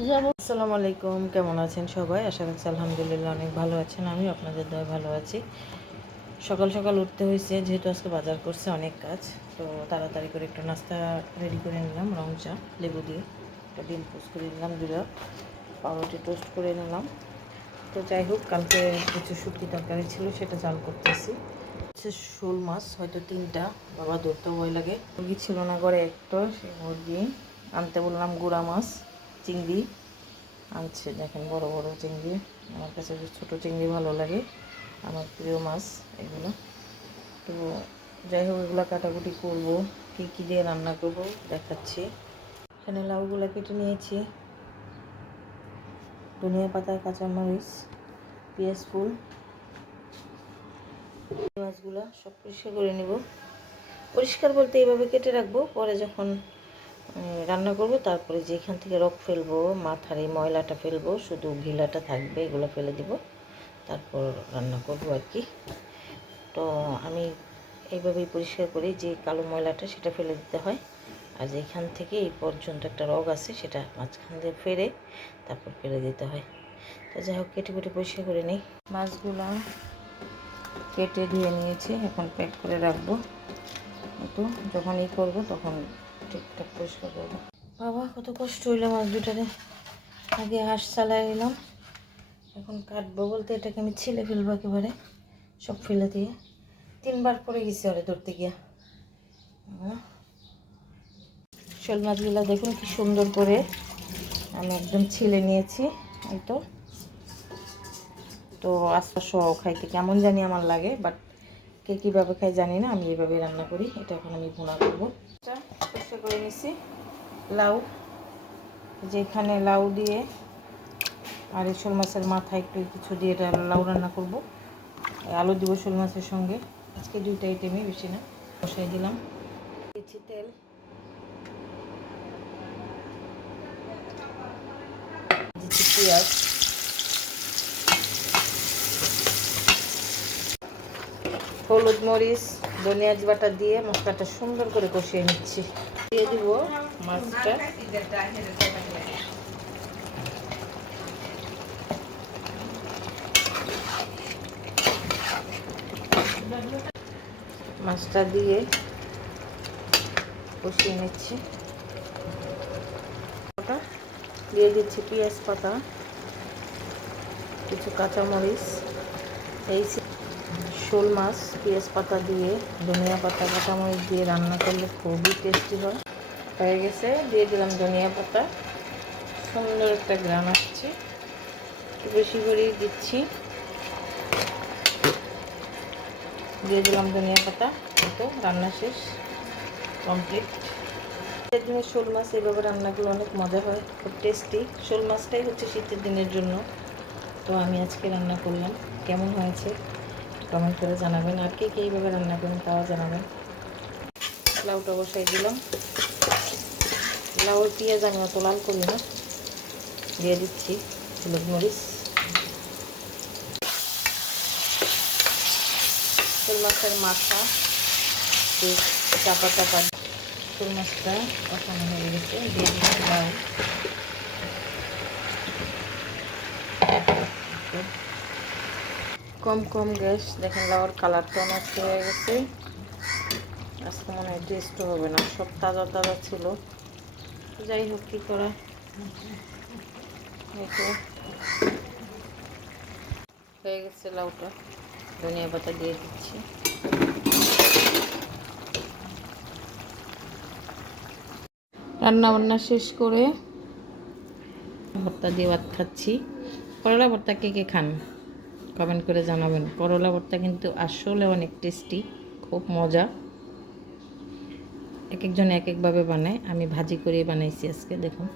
আসসালামু আলাইকুম, কেমন আছেন সবাই? আশা করছি আলহামদুলিল্লাহ অনেক ভালো আছেন। আমি আপনাদের দয়ায় ভালো আছি। সকাল সকাল উঠতে হয়েছে, যেহেতু আজকে বাজার করছে, অনেক কাজ। তো তাড়াতাড়ি করে একটু নাস্তা রেডি করে নিলাম, রং চা লেবু দিয়ে। একটা ডিম পোস্ট করে নিলাম, দুটো পাউরুটি টোস্ট করে নিলাম। তো যাই হোক, কালকে কিছু শুটকি তরকারি ছিল, সেটা চাল করতেছি। হচ্ছে শোল মাছ, হয়তো 3টা। বাবা ধরতে ভয় লাগে, মুরগি ছিল না ঘরে, একটা সেই মুরগি আনতে বললাম। গুঁড়া মাছ, চিংড়ি আনছে, দেখেন বড় বড় চিংড়ি। আমার কাছে ছোটো চিংড়ি ভালো লাগে, আমার প্রিয় মাছ এগুলো। তো যাই হোক, এগুলো কাটাকুটি করবো, কী কী দিয়ে রান্না করব দেখাচ্ছি। এখানে লাউগুলো কেটে নিয়েছি, ধনিয়া পাতা, কাঁচামরিচ, পেঁয়াজ ফুল। মাছগুলো সব পরিষ্কার করে নেব। পরিষ্কার বলতে এইভাবে কেটে রাখবো, পরে যখন রান্না করব তারপরে যেখান থেকে রক ফেলবো, মাথার এই ময়লাটা ফেলবো, শুধু ঘিলাটা থাকবে, এগুলো ফেলে দিব, তারপর রান্না করব আর কি। তো আমি এইভাবেই পরিষ্কার করি, যে কালো ময়লাটা সেটা ফেলে দিতে হয়, আর যেখান থেকে এই পর্যন্ত একটা রগ আছে সেটা মাঝখান দিয়ে ফেলে তারপর ফেলে দিতে হয়। তো যাই হোক, কেটে কেটে পরিষ্কার করে নিই। মাছগুলো কেটে ধুয়ে নিয়েছি, এখন প্যাক করে রাখবো। তো যখন করবো তখন ঠিকঠাক পরিষ্কার করবো। বাবা কত কষ্ট হইলো মাছ দুটারে, আগে হাঁস চালাই নিলাম, এখন কাটবো বলতে এটাকে আমি ছিলে ফেলবো একেবারে, সব ফেলে দিয়ে। 3বার পরে গেছি ওরে ধরতে গিয়া। শোল মাছগুলো দেখুন কি সুন্দর করে আমি একদম ছিলে নিয়েছি। এই তো তো আস্তে সহ খাইতে কেমন জানি আমার লাগে, বাট কে কীভাবে খাই জানি না, আমি এইভাবে রান্না করি। এটা এখন আমি ভুনা করবো। এটা পরিষ্কার করে নিছি। লাউ, যেখানে লাউ দিয়ে আর এই শোল মাছের মাথা একটু কিছু দিয়ে এটা লাউ রান্না করব। আলু দিব শোল মাছের সঙ্গে, আজকে 2টা আইটেমই, বেশি না। বসাই দিলাম, দিচ্ছি তেল, দিচ্ছি পেঁয়াজ, হলুদ, মরিচ, ধনিয়া বাটা দিয়ে মশলাটা সুন্দর করে কষিয়ে নিচ্ছি। দিয়ে দিব মাছটা। মাছটা দিয়ে কষিয়ে নিচ্ছি। দিয়ে দিচ্ছি পেঁয়াজ পাতা, কিছু কাঁচামরিচ। এই শোল মাছ পেঁয়াজ পাতা দিয়ে, ধনিয়া পাতা, কাঁচামরিচ দিয়ে রান্না করলে খুবই টেস্টি হয়। হয়ে গেছে, দিয়ে দিলাম ধনিয়া পাতা, সুন্দর একটা গ্রান আসছে, একটু বেশি করেই দিচ্ছি। দিয়ে দিলাম ধনিয়া পাতা। তো রান্না শেষ, কমপ্লিট। শীতের দিনে শোল মাছ এভাবে রান্না করলে অনেক মজা হয়, খুব টেস্টি। শোল মাছটাই হচ্ছে শীতের দিনের জন্য। তো আমি আজকে রান্না করলাম, কেমন হয়েছে কমেন্ট করে জানাবেন, আর কে কে এইভাবে রান্না করেন তাও জানাবেন। লাউটা বসাই দিলাম। লাউর পেঁয়াজ আমি অত লাল করি না। দিয়ে দিচ্ছি হলুদ, মরিচ। শোল মাছের মাথা চাপা চাপা, শোল মাছটা কষানো হয়ে গেছে। দিয়ে দিচ্ছি লাউ। কম কম গ্যাস, দেখেন লাউর কালারটা নষ্ট হয়ে গেছে। আজকে মনে হয় টেস্টও হবে না, সব তাজা তাজা ছিল। যাই হোক, কী করা। হয়ে গেছে লাউটা, ধনিয়া পাতা দিয়ে দিচ্ছি। রান্না বান্না শেষ করে ভর্তা দিয়ে ভাত খাচ্ছি। করলা ভর্তা কে কে খান কমেন্ট করে জানাবেন। করলা ভর্তা কিন্তু আসলে অনেক টেস্টি, খুব মজা। এক একজন এক একভাবে বানায়, আমি ভাজি করে বানাইছি আজকে, দেখুন।